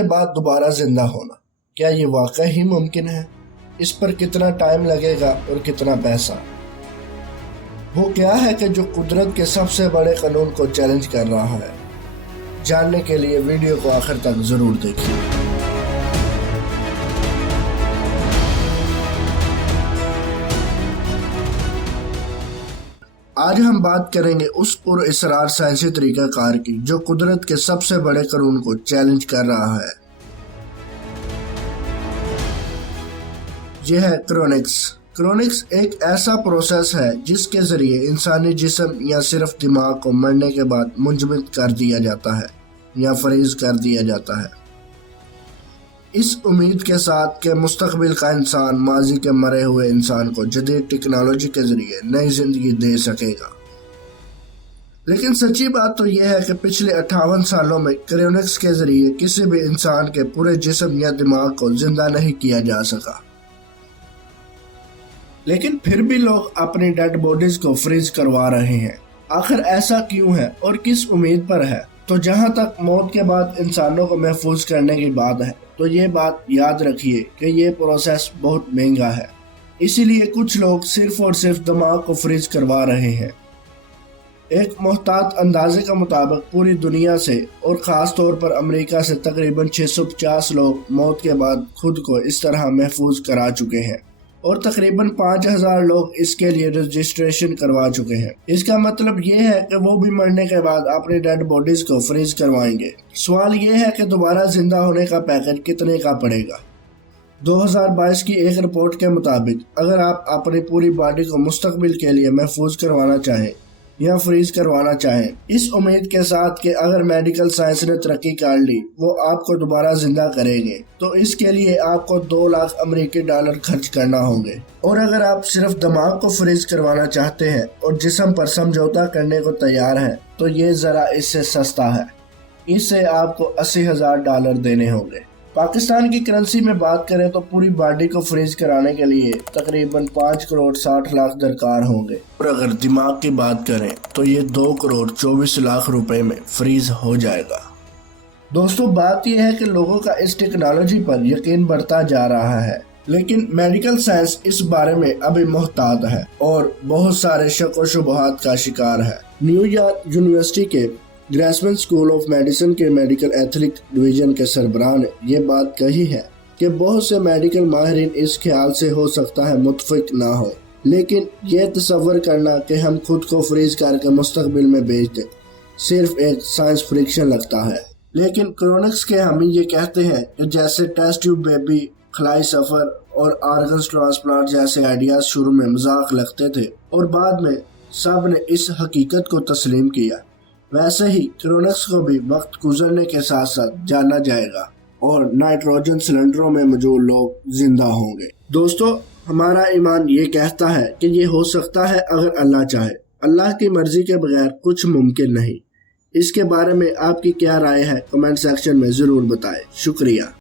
کے بعد دوبارہ زندہ ہونا، کیا یہ واقعی ہی ممکن ہے؟ اس پر کتنا ٹائم لگے گا اور کتنا پیسہ؟ وہ کیا ہے کہ جو قدرت کے سب سے بڑے قانون کو چیلنج کر رہا ہے؟ جاننے کے لیے ویڈیو کو آخر تک ضرور دیکھیں۔ آج ہم بات کریں گے اس پر اسرار سائنسی طریقہ کار کی جو قدرت کے سب سے بڑے قانون کو چیلنج کر رہا ہے۔ یہ ہے کرونکس۔ کرونکس ایک ایسا پروسیس ہے جس کے ذریعے انسانی جسم یا صرف دماغ کو مرنے کے بعد منجمد کر دیا جاتا ہے یا فریز کر دیا جاتا ہے، اس امید کے ساتھ کہ مستقبل کا انسان ماضی کے مرے ہوئے انسان کو جدید ٹیکنالوجی کے ذریعے نئی زندگی دے سکے گا۔ لیکن سچی بات تو یہ ہے کہ پچھلے 58 سالوں میں کرونکس کے ذریعے کسی بھی انسان کے پورے جسم یا دماغ کو زندہ نہیں کیا جا سکا، لیکن پھر بھی لوگ اپنی ڈیڈ باڈیز کو فریز کروا رہے ہیں۔ آخر ایسا کیوں ہے اور کس امید پر ہے؟ تو جہاں تک موت کے بعد انسانوں کو محفوظ کرنے کی بات ہے تو یہ بات یاد رکھیے کہ یہ پروسیس بہت مہنگا ہے، اسی لیے کچھ لوگ صرف اور صرف دماغ کو فریز کروا رہے ہیں۔ ایک محتاط اندازے کے مطابق پوری دنیا سے اور خاص طور پر امریکہ سے تقریباً 650 لوگ موت کے بعد خود کو اس طرح محفوظ کرا چکے ہیں اور تقریباً 5000 لوگ اس کے لیے رجسٹریشن کروا چکے ہیں۔ اس کا مطلب یہ ہے کہ وہ بھی مرنے کے بعد اپنی ڈیڈ باڈیز کو فریز کروائیں گے۔ سوال یہ ہے کہ دوبارہ زندہ ہونے کا پیکج کتنے کا پڑے گا؟ 2022 کی ایک رپورٹ کے مطابق اگر آپ اپنی پوری باڈی کو مستقبل کے لیے محفوظ کروانا چاہیں یا فریز کروانا چاہیں، اس امید کے ساتھ کہ اگر میڈیکل سائنس نے ترقی کر لی وہ آپ کو دوبارہ زندہ کریں گے، تو اس کے لیے آپ کو 2 لاکھ امریکی ڈالر خرچ کرنا ہوں گے۔ اور اگر آپ صرف دماغ کو فریز کروانا چاہتے ہیں اور جسم پر سمجھوتا کرنے کو تیار ہیں تو یہ ذرا اس سے سستا ہے، اس سے آپ کو $80,000 دینے ہوں گے۔ پاکستان کی کرنسی میں بات کریں تو پوری باڈی کو فریز کرانے کے لیے تقریباً 5,60,00,000 درکار ہوں گے، اور اگر دماغ کی بات کریں تو یہ 2,24,00,000 روپے میں فریز ہو جائے گا۔ دوستو، بات یہ ہے کہ لوگوں کا اس ٹیکنالوجی پر یقین بڑھتا جا رہا ہے، لیکن میڈیکل سائنس اس بارے میں ابھی محتاط ہے اور بہت سارے شک و شبہات کا شکار ہے۔ نیو یارک یونیورسٹی کے گریسمن اسکول آف میڈیسن کے میڈیکل ایتھکس ڈویژن کے سربراہ نے یہ بات کہی ہے کہ بہت سے میڈیکل ماہرین اس خیال سے ہو سکتا ہے متفق نہ ہو، لیکن یہ تصور کرنا کہ ہم خود کو فریز کر کے مستقبل میں بھیج دیں صرف ایک سائنس فکشن لگتا ہے۔ لیکن کرونکس کے حامی یہ کہتے ہیں کہ جیسے ٹیسٹ ٹیوب بیبی، خلائی سفر اور آرگنز ٹرانسپلانٹ جیسے آئیڈیاز شروع میں مذاق لگتے تھے اور بعد میں سب نے اس حقیقت کو تسلیم کیا، ویسے ہی کرونکس کو بھی وقت گزرنے کے ساتھ ساتھ جانا جائے گا اور نائٹروجن سلنڈروں میں موجود لوگ زندہ ہوں گے۔ دوستو، ہمارا ایمان یہ کہتا ہے کہ یہ ہو سکتا ہے اگر اللہ چاہے۔ اللہ کی مرضی کے بغیر کچھ ممکن نہیں۔ اس کے بارے میں آپ کی کیا رائے ہے؟ کمنٹ سیکشن میں ضرور بتائیں۔ شکریہ۔